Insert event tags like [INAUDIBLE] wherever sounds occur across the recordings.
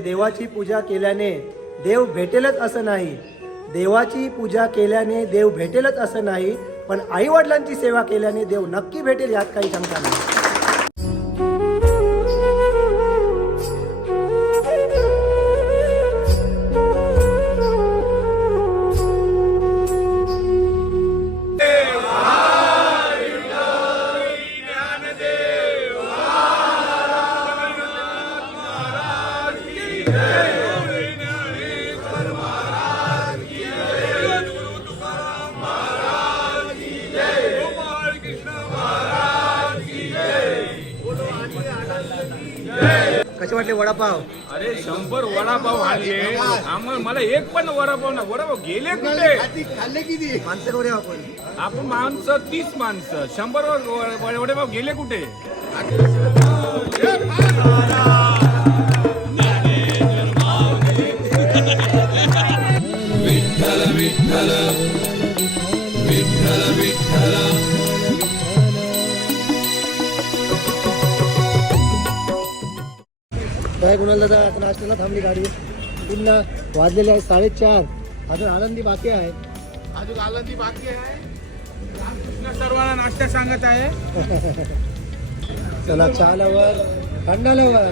देवाची पूजा केल्याने देव भेटेलच असं नाही. देवाची पूजा केल्याने देव भेटेलच असं नाही पण आई वडिलांची सेवा केल्याने देव नक्की भेटेल यात काही शंका नाही. गेले कुठे? माणसं करूया आपण आपण माणसं तीस माणसं. शंभर वर- वर- वडापाव गेले कुठे? काय कुणाला दादा आता नाश्त्याला थांबली गाडी पुन्हा वाजलेले आहे साडेचार. अजून आनंदी बाकी आहे अजून आनंदी बाकी आहे. रामकृष्ण सर्वांना नाश्ता सांगत आहे. चला चहा लवर थंडा लवर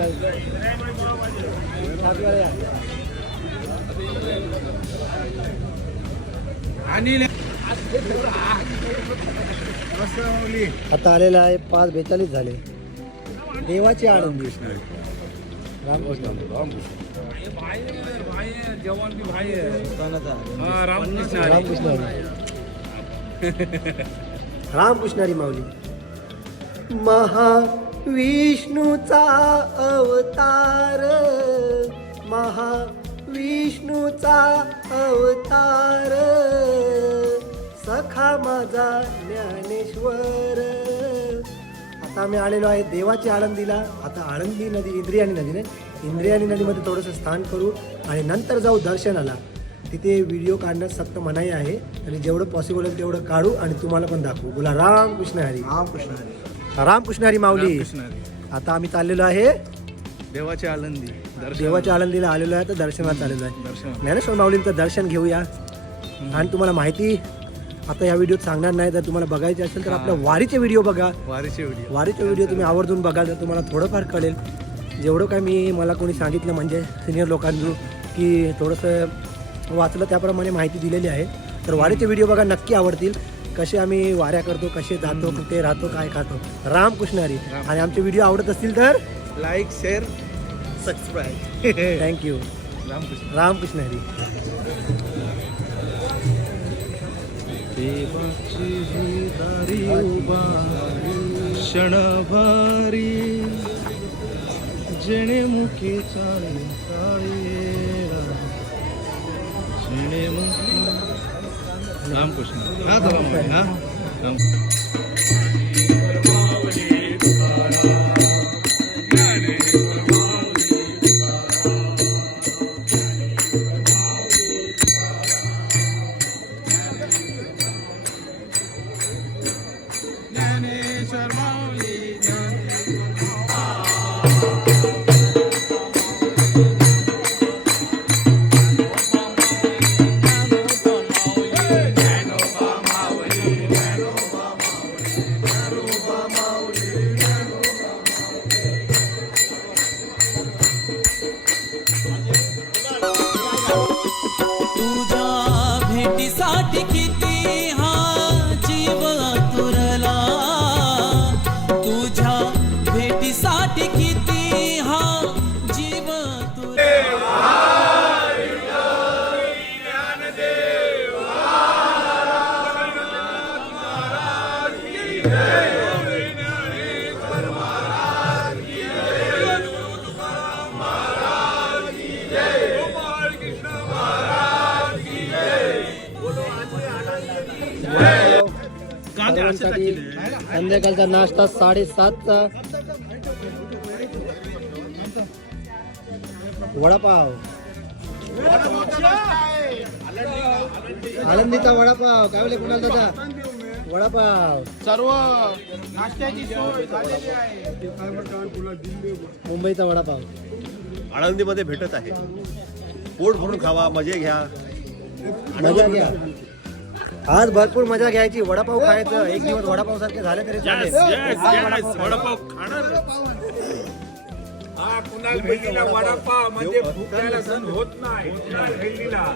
आता आलेला आहे पाच बेचाळीस झाले. देवाची आनंदी. रामकृष्ण बाहेर बाहेर जेवण बी रामकृष्ण माऊली. महाविष्णूचा अवतार महाविष्णूचा अवतार सखा माझा ज्ञानेश्वर. आता आम्ही आलेलो आहे देवाची आळंदीला. आता आळंदी नदी इंद्रियाणी नदी नाही इंद्रियाणी नदीमध्ये थोडंसं स्नान करू आणि नंतर जाऊ दर्शनाला. तिथे व्हिडिओ काढण्यास सक्त मनाई आहे. आणि जेवढं पॉसिबल होईल तेवढं काढू आणि तुम्हाला पण दाखवू. बोला राम कृष्ण हरी. रामकृष्ण हरी राम कृष्ण हरी. माऊली. आता आम्ही चाललेलो आहे. देवाची आनंदी दर्शन. देवाच्या आळंदीला आलेलो आहे तर दर्शनात आलेलो आहे. ज्ञानेश्वर माऊलींचं दर्शन घेऊया. आणि तुम्हाला माहिती आता या व्हिडिओत सांगणार नाही तर तुम्हाला बघायचे असेल तर आपल्या वारीचे व्हिडिओ बघा. वारीचे व्हिडिओ. वारीचे व्हिडिओ तुम्ही आवर्जून बघाल तर तुम्हाला थोडंफार कळेल. जेवढं काय मी मला कोणी सांगितलं म्हणजे सिनियर लोकांनी की थोडंसं वाचलं त्याप्रमाणे माहिती दिलेली आहे. तर वारीचे व्हिडिओ बघा नक्की आवडतील. कसे आम्ही वाऱ्या करतो कसे जातो कुठे राहतो काय खातो. रामकृष्ण हरी आणि आमचे व्हिडिओ आवडत असतील तर? Like share subscribe thank you Ramkrishna Ramkrishna. Hari देवाची ही दारी उभारी क्षणभारी. जेणे मुखे चाळे काळेरा जेणे मुखे रामकृष्ण. हा राम हा? राम संध्याकाळचा नाश्ता साडेसातचा. वडापाव. आनंदीचा वडापाव. काय बोले कुणाल दादा? वडापाव. सर्व नाश्त्याची सोय झालेली आहे. मुंबईचा वडापाव. आळंदीमध्ये भेटत आहे. पोट भरून खावा मजे घ्या. मजा घ्या. आज भरपूर मजा घ्यायची. वडापाव खायचं. एक दिवस वडापाव सारखे झाले तरी चालेल. आज वडापाव खायचा. वडापाव खाणार हा कुणाल भेंडीला वडापाव म्हणजे भूकायला सण होत नाही. कुणाल भेंडीला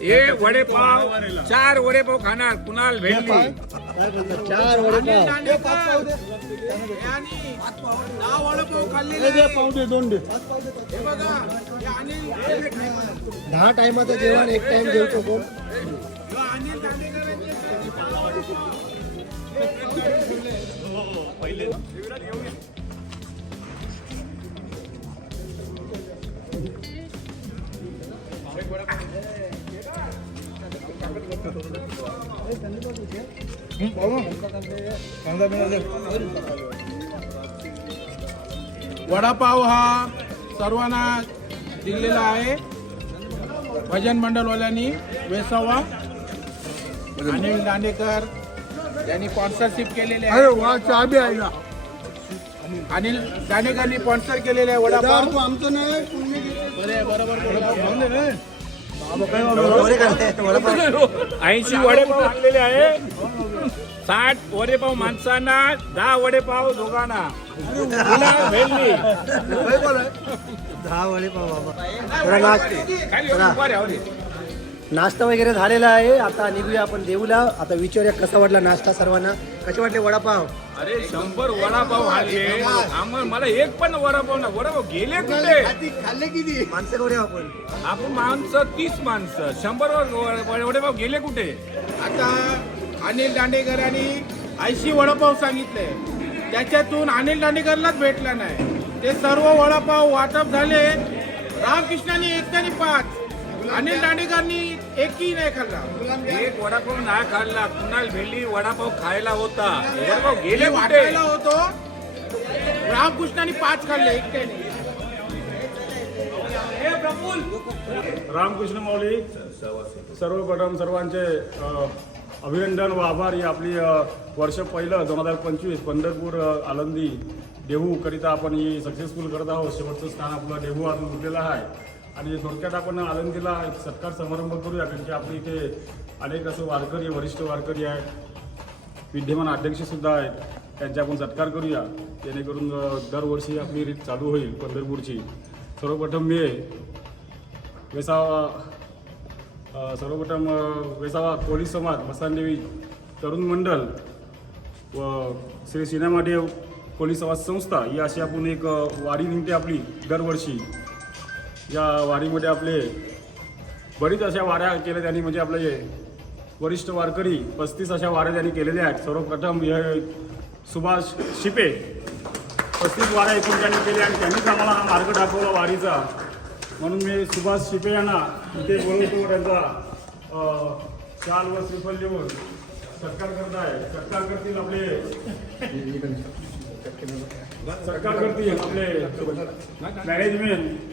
हे वडेपाव चार वडेपाव खाणार कुणाल भेंडी काय? चार वडापाव. दहा टायमाचं जेवण एक टाइम जेवतो कोण? वडापाव हा सर्वांना दिलेला आहे. भजन मंडळवाल्यांनी वेसावा अनिल दांडेकर यांनी स्पॉन्सरशिप केलेली आहे. अनिल दांडेकरांनी स्पॉन्सर केलेले आहे वडापाव. बरे, बरोबर ऐंशी वडेपाव आणलेले आहे. साठ वडेपाव माणसांना दहा वडेपाव दोघांना. दहा वडेपाव बाबा. नाश्ता वगैरे झालेला आहे. आता निघूया आपण देऊला. आता विचारूया कसा वाटला नाश्ता सर्वांना? कसे वाटले वडापाव? अरे शंभर वडापाव आम्हाला मला एक पण वडापाव ना वडापाव गेले कुठे? माणसं करूया आपण? आपण माणसं तीस माणसं. शंभर व- व- वडेपाव गेले कुठे? आता अनिल दांडेकरांनी ऐंशी वडापाव सांगितले. त्याच्यातून अनिल दांडेकरलाच भेटला नाही. ते सर्व वडापाव वाटप झाले. रामकृष्णाने एक आणि पाच. अनिल दांडेकरांनी एकही नाही खाल्ला. एक वडापाव नाही खाल्ला. कुणाल भेंडी वडापाव खायला होता. वडापाव गेले कुठे? वाटायला होतो. रामकृष्णाने पाच खाल्ले एकट्याने. रामकृष्ण माऊली सर्वप्रथम सर्वांचे अ, अभिनंदन व आभार. ही आपली अ, वर्ष पहिलं दोन हजार पंचवीस पंढरपूर अ, आळंदी देहू करिता आपण ही सक्सेसफुल करत आहोत. शेवटचं स्थान आपलं देहू आज उरलेलं आहे. आणि थोडक्यात आपण आळंदीला एक सत्कार समारंभ करूया कारण की आपल्या इथे अनेक असं वारकरी वरिष्ठ वारकरी आहेत. विद्यमान अध्यक्षसुद्धा आहेत. त्यांचे आपण सत्कार करूया. जेणेकरून दरवर्षी आपली रीत चालू होईल पंढरपूरची. सर्वप्रथम मी वेसावा सर्वप्रथम वेसावा कोळी समाज मसानदेवी तरुण मंडळ व श्री सिनेमादेव कोळी समाज संस्था ही अशी आपण एक वारी निघते आपली दरवर्षी. या वारीमध्ये आपले बरीच अशा वाऱ्या केल्या त्यांनी म्हणजे आपले वरिष्ठ वारकरी पस्तीस अशा वाऱ्या त्यांनी केलेल्या आहेत. सर्वप्रथम हे सुभाष शिपे पस्तीस वाऱ्या एकूण त्यांनी केल्या आणि त्यांनीच आम्हाला हा मार्ग दाखवला वारीचा. म्हणून मी सुभाष शिपे यांना इथे बोलवतो त्यांचा शाल व श्रीफल देऊन सत्कार करत आहे. सत्कार करतील आपले सत्कार करतील आपले मॅनेजमेंट.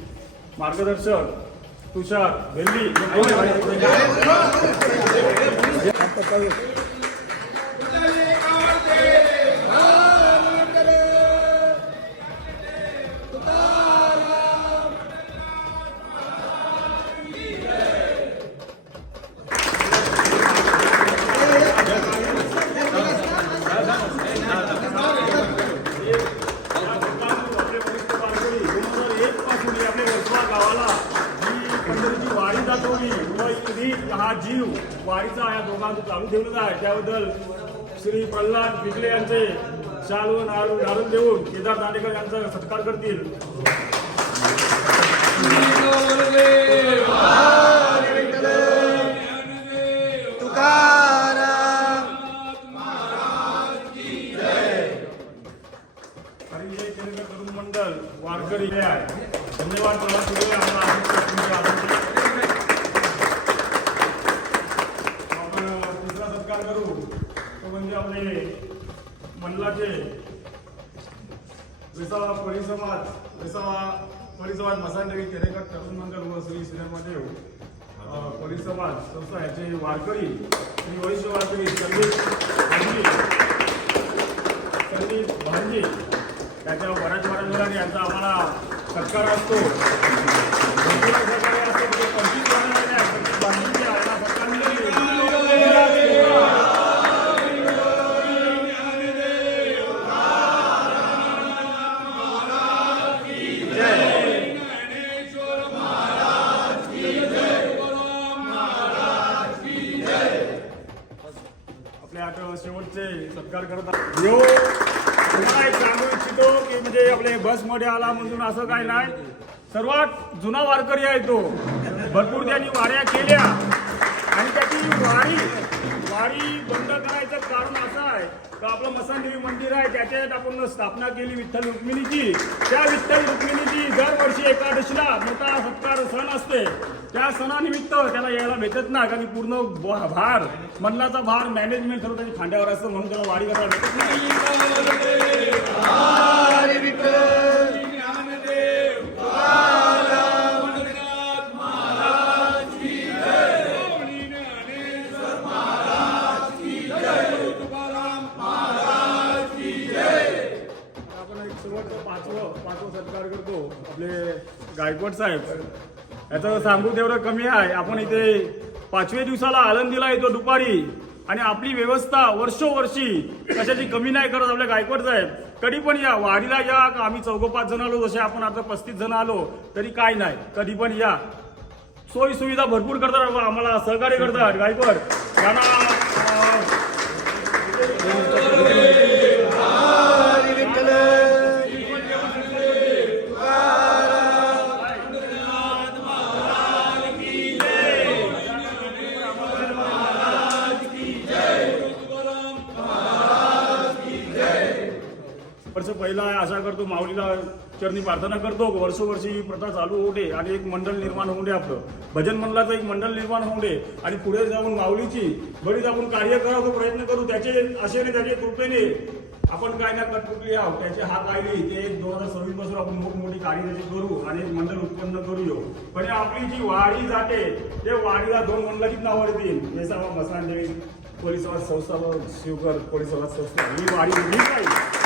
मार्गदर्शक तुषार भेल्ली सत्कार करतील. आणि मंडळ वारकरी आहे. धन्यवाद मला आपण दुसरा सत्कार करू. तो म्हणजे आपले मंडळाचे विसावा परिसमाज विसावा परिसमाज मसांडवी केरेकर तरुण मंगल व श्री श्रीधर्मदेव परिसमाज संस्था याचे वारकरी श्री वरिष्ठ वारकरी संदीप भांजी संदीप भांजी त्याच्या बऱ्याच बऱ्याच वेळाने यांचा आम्हाला सत्कार असतो. भरपूर सहकार्य म्हणजे पंचवीस आपल्या आता शेवटचे सत्कार करत आहोत. सांगू इच्छितो की म्हणजे आपले बसमध्ये आला म्हणून असं काय नाही. सर्वात जुना वारकरी आहे तो. भरपूर त्यांनी वाऱ्या केल्या. आणि त्याची वारी वारी बंद करायचं कारण तर आपलं मसानदेवी मंदिर आहे त्याच्यात आपण स्थापना केली विठ्ठल रुक्मिणीची. त्या विठ्ठल रुक्मिणीची दरवर्षी एकादशीला मोठा सत्कार सण असते. त्या सणानिमित्त त्याला यायला भेटत नाही कारण पूर्ण भार मधलाचा भार मॅनेजमेंट सर्व त्याच्या खांद्यावर असतं म्हणून त्याला वारी करायला भेटत नाही. पाचवं सत्कार करतो. आपले गायकवाड साहेब याचं सांगू तेवढं कमी आहे. आपण इथे पाचव्या दिवसाला आनंदीला येतो दुपारी आणि आपली व्यवस्था वर्षोवर्षी कशाची कमी नाही करत आपल्या गायकवाड साहेब. कधी पण या वाडीला या का आम्ही चौघ पाच जण आलो जसे आपण आता पस्तीस जण आलो तरी काय नाही. कधी पण या. सोयी सुविधा भरपूर करतात आम्हाला सहकार्य करतात. गायकवाड त्यांना पहिला आशा करतो माऊलीला चरणी प्रार्थना करतो. वर्षोवर्षी ही प्रथा चालू होऊ दे आणि एक मंडळ निर्माण होऊ दे आपलं. भजन मंडळाचं एक मंडळ निर्माण होऊ दे आणि पुढे जाऊन माऊलीची बरीच आपण कार्य करावं प्रयत्न करू. त्याचे आशेने त्याच्या कृपेने आपण काय ना कटकुटली आहोत. त्याचे हात आली ते एक दोन हजार सव्वीसपासून आपण मोठमोठी कार्य त्याची करू आणि एक मंडळ उत्पन्न करू येऊ पण आपली जी वाढी जाते ते वाढीला दोन मंडळाचीच नावं येतील. वेसावा मसानदेवी पोलीस समाज संस्था शिवकर पोलीस समाज संस्था ही वाडी उभी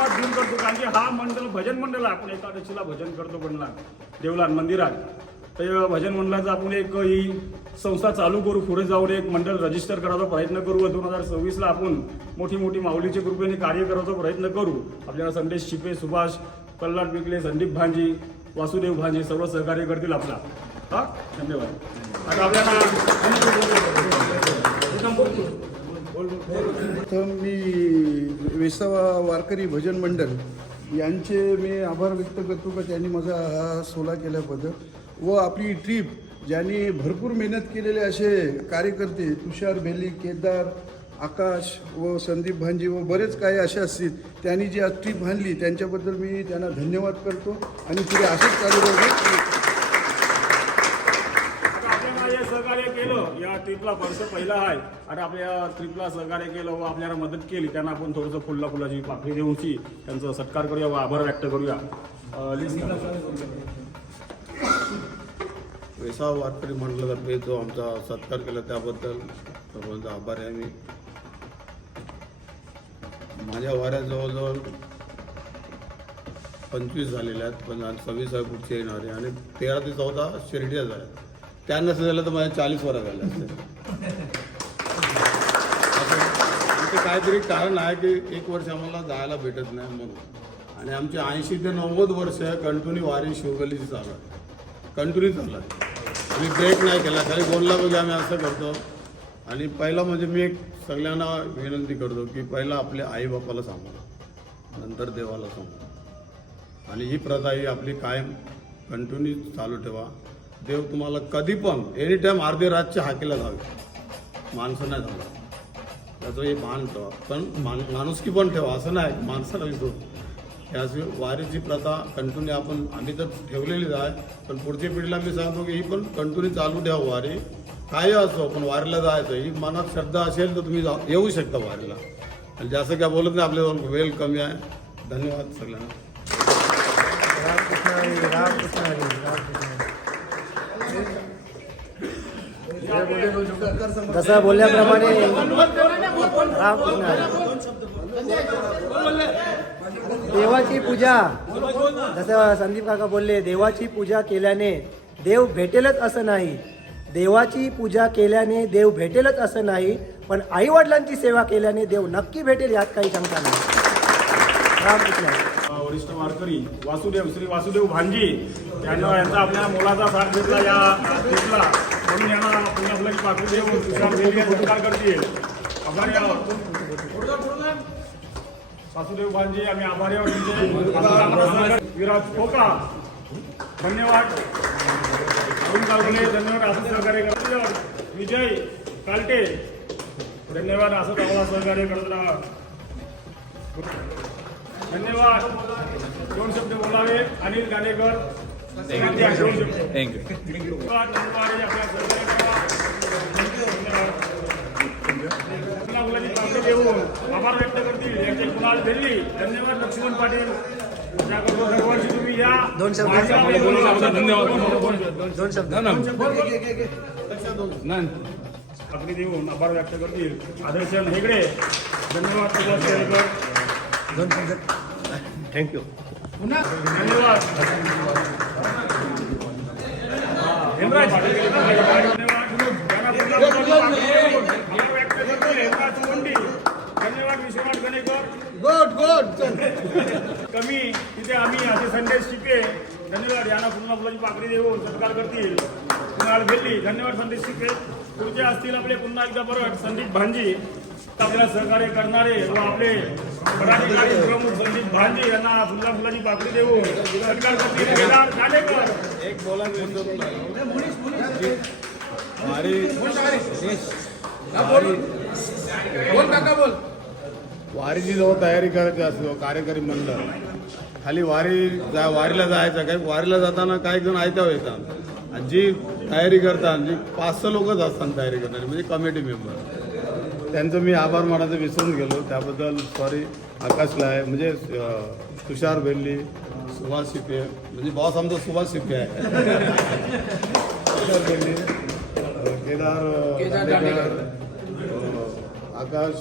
गैरसमज घेऊन करतो कारण की हा मंडळ भजन मंडळ आपण एकादशीला भजन करतो बनला देवलान मंदिरात. तर भजन मंडळाचं आपण एक ही संस्था चालू करू पुढे जाऊन एक मंडळ रजिस्टर करायचा प्रयत्न करू. दोन हजार सव्वीसला आपण मोठी मोठी माऊलीच्या कृपेने कार्य करायचा प्रयत्न करू. आपल्याला संदेश शिपे सुभाष कल्लाट पिकले संदीप भांजी वासुदेव भांजी सर्व सहकार्य करतील आपला. हा? धन्यवाद. आता आपल्याला प्रथम मी वेसावा वारकरी भजन मंडळ यांचे मी आभार व्यक्त करतो का त्यांनी माझा हा सोला केल्याबद्दल. व आपली ट्रीप ज्यांनी भरपूर मेहनत केलेले असे कार्यकर्ते तुषार बेली केदार आकाश व संदीप भांजी व बरेच काही असे असतील त्यांनी जी आज ट्रीप बांधली त्यांच्याबद्दल मी त्यांना धन्यवाद करतो. आणि पुढे असंच कार्यक्रम राहू आता आपल्याला हे सहकार्य केलं या ट्रिपला वर्ष पहिला आहे. आणि आपल्या ट्रिपला सहकार्य केलं व आपल्याला मदत केली त्यांना आपण थोडंसं फुल्ला फुलाची पाकळी देऊनची त्यांचा सत्कार करूया व आभार व्यक्त करूया. वेसा वाटकरी म्हटलं वेसा जो आमचा सत्कार केला त्याबद्दल सर्वांचा आभार आहे मी माझ्या वाऱ्या जवळजवळ पंचवीस झालेल्या आहेत पण आज सव्वीस आहे पुढचे येणार आहे. आणि तेरा ते चौदा शिर्डीच आहेत त्या नसतं झालं तर माझ्या चाळीस वर झाल्या असते काहीतरी कारण आहे की एक वर्ष आम्हाला जायला भेटत नाही म्हणून. आणि आमचे ऐंशी ते नव्वद वर्ष कंटिन्यू वारी शिवगलीची चालू आहे. कंटिन्यू चालू आहे. आम्ही ब्रेक नाही केला. खाली बोलला म्हणजे आम्ही असं करतो. आणि पहिला म्हणजे मी एक सगळ्यांना विनंती करतो की पहिला आपल्या आईबापाला सांगा नंतर देवाला सांगा आणि ही प्रथा ही आपली कायम कंटिन्यू चालू ठेवा. देव तुम्हाला कधी पण एनी टाईम अर्धे रातच्या हाकेला जावे. माणसं नाही धावा त्याचं हे मान ठेवा. पण मान माणुसकी पण ठेवा. असं नाही माणसाला विसरू याची वारीची प्रथा कंटिन्यू आपण आम्ही तर ठेवलेलीच आहे. पण पुढच्या पिढीला मी सांगतो की ही पण कंटिन्यू चालू ठेवा वारी. काही असो पण वारीला जायचं. ही मनात श्रद्धा असेल तर तुम्ही येऊ शकता वारीला. आणि जास्त काय बोलत नाही आपल्याजवळ वेळ कमी आहे धन्यवाद सगळ्यांना रामकृष्ण हरी, रामकृष्ण हरी, रामकृष्ण हरी. जसं बोलल्याप्रमाणे देवाची पूजा जसं संदीप काका बोलले देवाची पूजा केल्याने देव भेटेलच असं नाही. देवाची पूजा केल्याने देव भेटेलच असं नाही पण आईवडिलांची सेवा केल्याने देव नक्की भेटेल यात काही शंका नाही. रामकृष्ण. हरी. वासुदेव श्री वासुदेव भांजी यांना यांचा आपल्या मुलाचा साथ घेतला या घेतला म्हणून यांना पुन्हा आपल्याला पाठवून देऊन तुषार देवी पुरस्कार करतील. आभारी आहोत. वासुदेव भांजी आम्ही आभारी आहोत. विराज खोका. धन्यवाद. अरुण कालगुणे धन्यवाद. असं सहकार्य करत विजय कालटे. धन्यवाद. असं आम्हाला सहकार्य करत राहा. धन्यवाद. दोन शब्द बोलावे. अनिल. पुन्हा मुलांनी कामं देऊन आभार व्यक्त करतील. यांचे कुणाल दिल्ली धन्यवाद लक्ष्मण पाटील. दरवर्षी तुम्ही या. दोन शब्द. धन्यवाद दोन शब्द. आपली देऊन आभार व्यक्त करतील. आदर्शन हेगडे धन्यवाद दोन शब्द. थँक्यू धन्यवाद हेमराज धन्यवाद. विश्वनाथ गणेकर गुड गुड कमी तिथे आम्ही असे संदेश शिके. धन्यवाद यांना पुन्हा मुलाची पाकडी देऊन सत्कार करतील. कुणाल भेटली धन्यवाद संदेश शिके. पुढचे असतील आपले पुन्हा एकदा परत संदीप भांजी. आपल्याला सहकार्य करणारे व आपले पदाधिकारी प्रमुख संदीप भांजी यांना फुला मुलाची पाकडी देऊन सत्कार केदार कालेकर एक बोलायचं बोल वारीची जेव्हा तयारी करायची असते कार्यकारी मंडळ. खाली वारी जा वारीला जायचं काही वारीला जाताना काही जण आयत्या येतात आणि जी तयारी करतात जी पाच सहा लोकच असतात तयारी करणारी म्हणजे कमिटी मेंबर. त्यांचं मी आभार मानायचं विसरून गेलो. त्याबद्दल सॉरी आकाशला आहे. म्हणजे तुषार बेल्ली सुभाष शिपे. म्हणजे बॉस आमचा सुभाष शिपे आहे. तुषार बेल्ली केदार दांडेकर, आकाश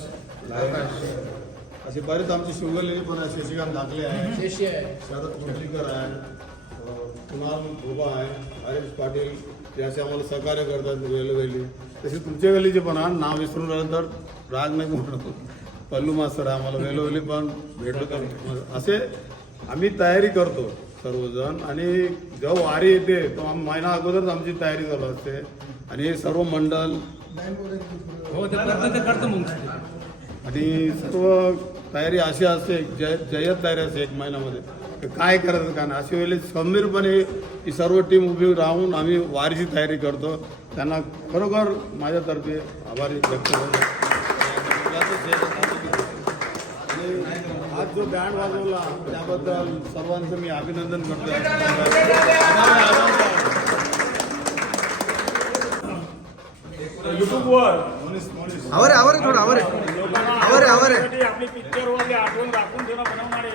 असे बरेच आमचे शिवगल्लेले पण आहे. शशिकांत दाखले आहे. शरद कुंडलीकर आहे. कुणाल भोबा आहे. हरेश पाटील. ते असे आम्हाला सहकार्य करतात. वेळोवेळी तसे तुमच्या गल्लीचे पण नाव विसरून राहिलं तर राग नाही म्हणून पल्लू मास्तर आम्हाला वेळोवेळी पण भेटलो तर असे आम्ही तयारी करतो सर्वजण. आणि जेव्हा वारी येते तेव्हा महिना अगोदरच आमची तयारी चालू असते. आणि हे सर्व मंडळ आणि सर्व तयारी अशी असते जय जय्यत तयारी असते एक महिन्यामध्ये. काय करायचं का नाही? अशी वेळी खंबीरपणे ही सर्व टीम उभी राहून आम्ही वारीची तयारी करतो. त्यांना खरोखर माझ्यातर्फे आभारी व्यक्त करतो. आणि आज जो बँड वाजवला त्याबद्दल सर्वांचं मी अभिनंदन करतो युट्यूबवर आवर आवर थोडं आवर. आहे. आवर आहे, आवर. आपली पिक्चर वाले आठवण राखून देणं बनवणारे.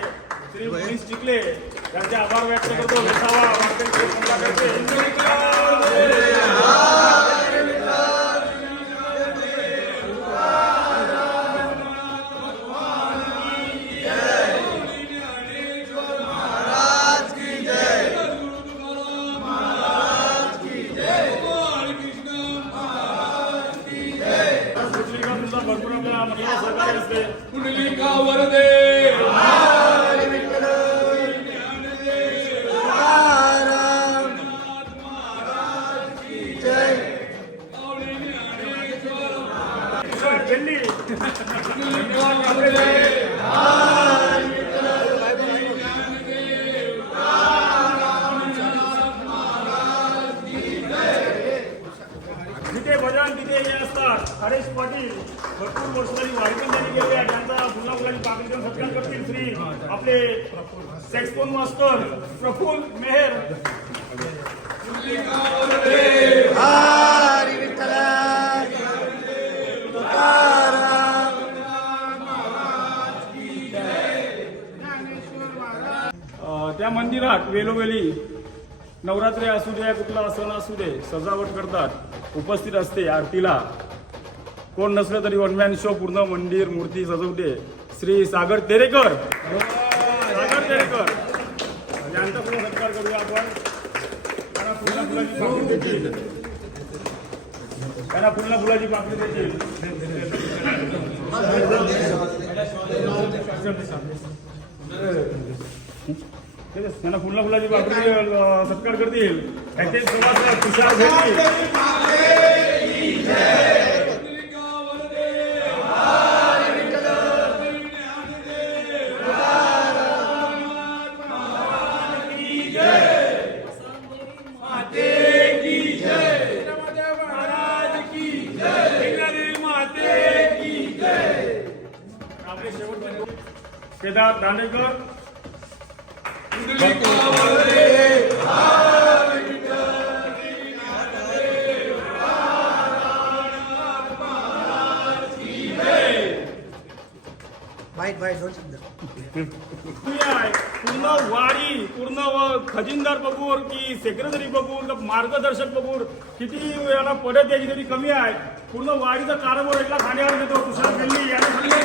श्री मनीष जिंकले. यांचे आभार व्यक्त करतो. विसावा वारकरी संघातर्फे. कुठलीकडून कुठला सजावट करतात. उपस्थित असते आरतीला. कोण नसलं तरी वन मॅन शो पूर्ण मंदिर मूर्ती सजवते. श्री सागर तेरेकर. सागर तेरेकर. यांचा सत्कार करूया आपण. त्यांना पूर्ण फुलाची पाकळी देतील. त्यांना पूर्ण फुलाची पाकळी देतील. त्यांना पूर्ण फुलाची पाकळी सत्कार करतील. तुषार भेटतील आपले शेवट म्हणजे केदार दांडेकर. वाईट वाईट दोन शब्द. पूर्ण वाडी पूर्ण व खजिनदार बघूर की सेक्रेटरी बघूर का मार्गदर्शक बघूर किती वेळाला पडत याची तरी कमी आहे. पूर्ण वाडीचा कारभार एकला खाण्यावर घेतो तुषार बेल्ली याने सांगितलं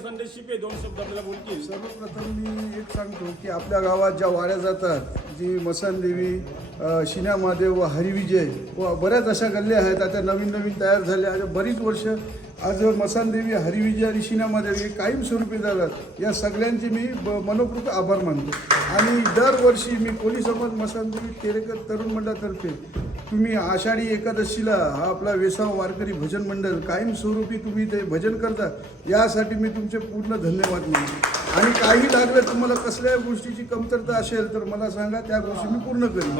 संदेश शिपे दोन शब्द आपल्याला बोलतील. सर्वप्रथम मी एक सांगतो की आपल्या गावात ज्या वाऱ्या जातात जी मसानदेवी शिना महादेव व हरिविजय व बऱ्याच अशा गल्ल्या आहेत आता नवीन नवीन तयार झाल्या आता बरीच वर्ष आज मसानदेवी हरिविजय आणि शिना महादेव हे कायमस्वरूपी जातात. या सगळ्यांचे मी ब मनोपूर्वक आभार मानतो. आणि दरवर्षी मी कोली मसानदेवी केरेकर तरुण मंडळातर्फे तुम्ही आषाढी एकादशीला हा आपला वेसाव वारकरी भजन मंडळ कायमस्वरूपी तुम्ही ते भजन करता यासाठी मी तुमचे पूर्ण धन्यवाद मानतो. आणि काही लागलं तुम्हाला कसल्याही गोष्टीची कमतरता असेल तर मला सांगा त्या गोष्टी मी पूर्ण करीन.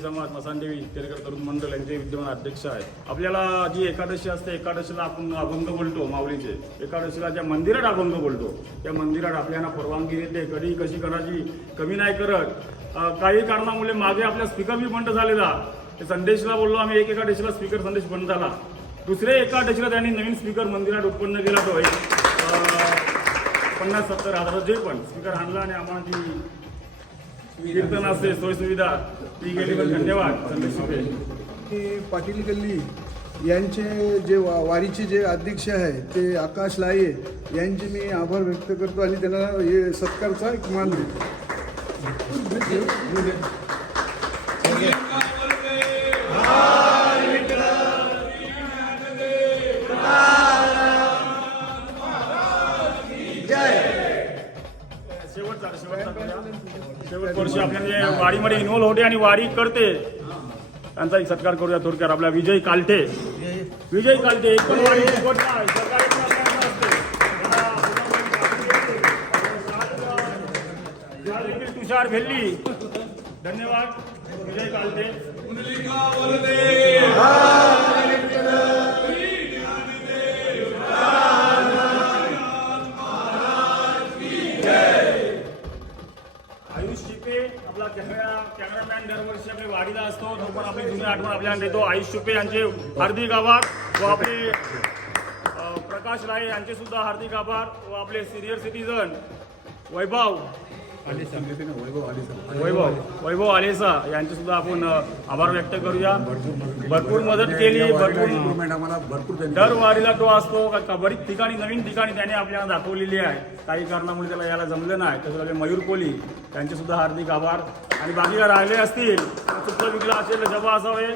समाज मसानदेवी तेरकर तरुण मंडळ यांचे विद्यमान अध्यक्ष आहेत. आपल्याला जी एकादशी असते एकादशीला आपण अभंग बोलतो माऊलीचे. एकादशीला ज्या मंदिरात अभंग बोलतो त्या मंदिरात आपल्याला परवानगी देते. कधी कशी करायची कमी नाही करत. काही कारणामुळे मागे आपला स्पीकर बी बंद झालेला. ते संदेशला बोललो आम्ही एक एकादशीला स्पीकर संदेश बंद झाला. दुसऱ्या एकादशीला त्यांनी नवीन स्पीकर मंदिरात उत्पन्न केला तो एक. पन्नास सत्तर हजार पण स्पीकर आणला आणि आम्हाला ती कीर्तन असते सोयसुविधा ती गेली पण धन्यवाद पाटील गल्ली यांचे जे वा वारीचे जे अध्यक्ष आहे ते आकाश लाये यांचे मी आभार व्यक्त करतो आणि त्यांना हे सत्कारचा एक मान देतो. शेवट वर्षी आपल्या जे वारीमध्ये इन्व्हॉल्व होते आणि वारी करते त्यांचाही सत्कार करूया थोडक्यात. आपला विजय कालटे विजय कालटे एक पण वारी चुकत नाही. सरकारी प्रशासन असते. त्याला देखील तुषार भेल्ली. धन्यवाद. विजय कालटे जुनी देतो आयुष चुपे यांचे हार्दिक आभार व आपले प्रकाश राय यांचे सुद्धा हार्दिक आभार व आपले सिनियर सिटीजन वैभव वैभव वैभव आलेसा यांचे सुद्धा आपण आभार व्यक्त करूया. भरपूर मदत केली भरपूर दर तो असतो. का- बरीच ठिकाणी नवीन ठिकाणी त्याने आपल्याला दाखवलेली आहे. काही कारणामुळे त्याला याला जमलं नाही. तसं आपले मयूर कोली त्यांचे सुद्धा हार्दिक आभार. आणि बाकी राहिले असतील चुकलं विकलं असेल जबा असावे.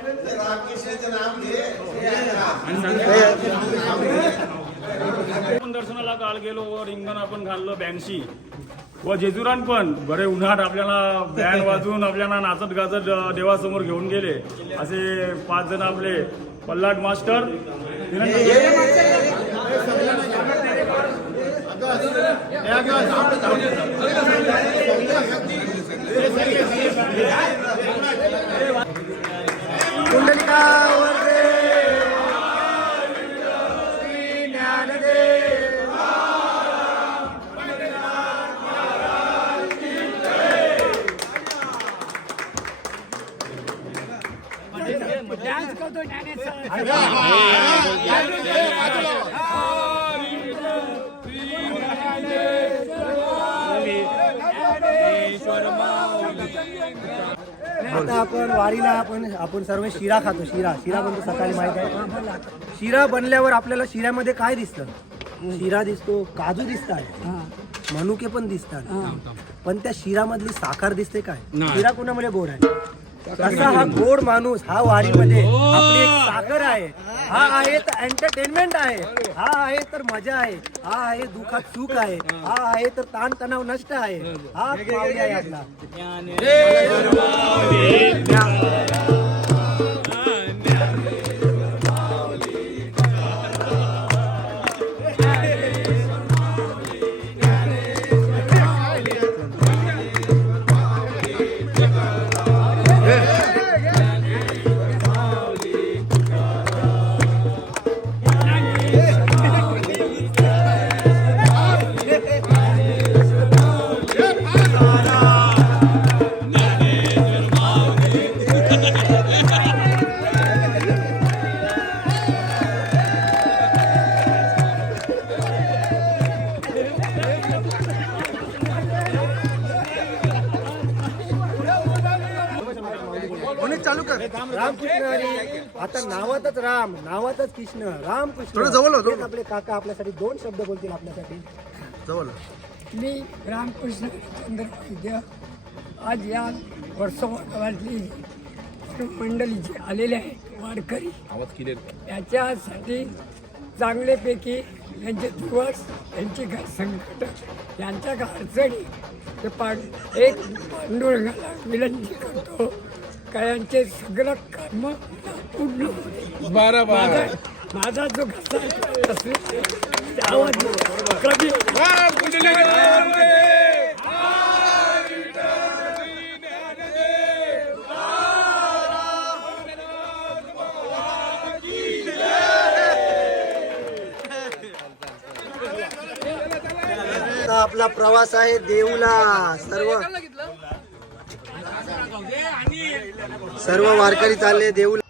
दर्शनाला काल गेलो रिंगण आपण घाललो ब्याऐंशी व जेजुरान पण बरे उन्हात आपल्याला बँड [LAUGHS] वाजवून आपल्याला नाचत गाजत देवासमोर घेऊन गेले. असे पाच जण आपले. पल्लाट मास्टर आता आपण वारीला आपण आपण सर्व शिरा खातो शिरा. शिरा बनतो सकाळी माहिती आहे? शिरा बनल्यावर आपल्याला शिऱ्यामध्ये काय दिसतं? शिरा दिसतो काजू दिसतात. मनुके पण दिसतात. पण त्या शिरामधली साखर दिसते काय? शिरा कोणामध्ये गोड आहे? तसा हा गोड माणूस हा वारीमध्ये आपली एक साखर आहे. हा आहे तर एंटरटेनमेंट आहे. हा आहे तर मजा आहे. हा आहे दुःखात सुख आहे. हा आहे तर ताण तणाव नष्ट आहे. हा आहे आपला कृष्ण राम कृष्ण जवळ आपले काका आपल्यासाठी दोन शब्द बोलतील आपल्यासाठी. मी रामकृष्ण चंद्र वैद्य. आज या वर्षभरातली मंडळी जे आलेले आहेत वारकरी. याच्यासाठी चांगल्यापैकी यांचे दिवस यांची काय संकट यांच्या काय अडचणी ते पाड एक पांडुरंगाला विनंती करतो. का यांचे सगळं कर्म पूर्ण होते माझा माझा जो आवाज आपला प्रवास आहे देऊला. सर्व सर्व वारकरी चालले देऊला.